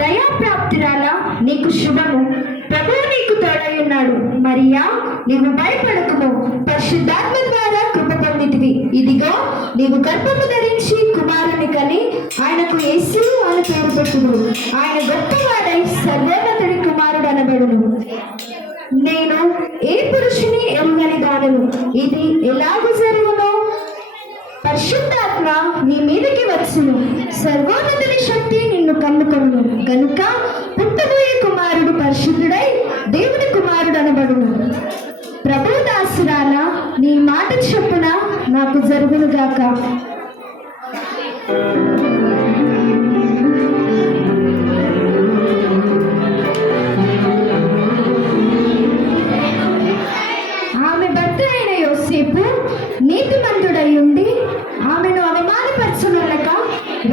దయాప్రాప్తురాలా, నీకు శుభము. ప్రభువు నీకు తోడయున్నాడు. మరియా, నీవు భయపడకుము, పరిశుద్ధాత్మ ద్వారా కృప పొందితివి. ఇదిగో, నీవు గర్భము ధరించి కుమారుని కని ఆయనకు యేసు అని పేరు పెట్టును. ఆయన గొప్పవాడై సర్వోన్నతుడి కుమారుడు అనబడును. నేను ఏ పురుషుని ఎరుగని దానను. ఇది ఎలాగూ జరుగునో? పరిశుద్ధాత్మ నీ మీదకి వచ్చును, సర్వోన్నతుని శక్తి నిన్ను కన్నుకొను. గనుక పుట్టబోయే కుమారుడు పరిశుద్ధుడై దేవుని కుమారుడు అనబడును. ప్రభు దాసురాల, నీ మాట చొప్పున నాకు జరుగునుగాక. ఆమె భర్త అయిన యోసేపు నీతిమంతుడై ఉండి ఆమెను అవమానపరచనులక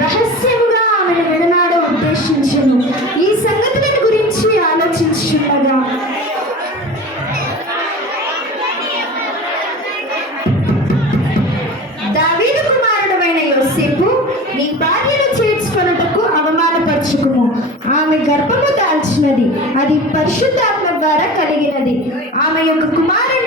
రహస్యముగా ఆమెను విడనాడో ఉద్దేశించెను. ఈ సంగతులను గురించి ఆలోచించుండగా దావీదు కుమారుడైన యోసేపు, నీ భార్యను చేర్చుకొనుటకు అవమానపరచుకుము. ఆమె గర్భము దాల్చినది, అది పరిశుద్ధాత్మ ద్వారా కలిగినది. ఆమె యొక్క కుమారుని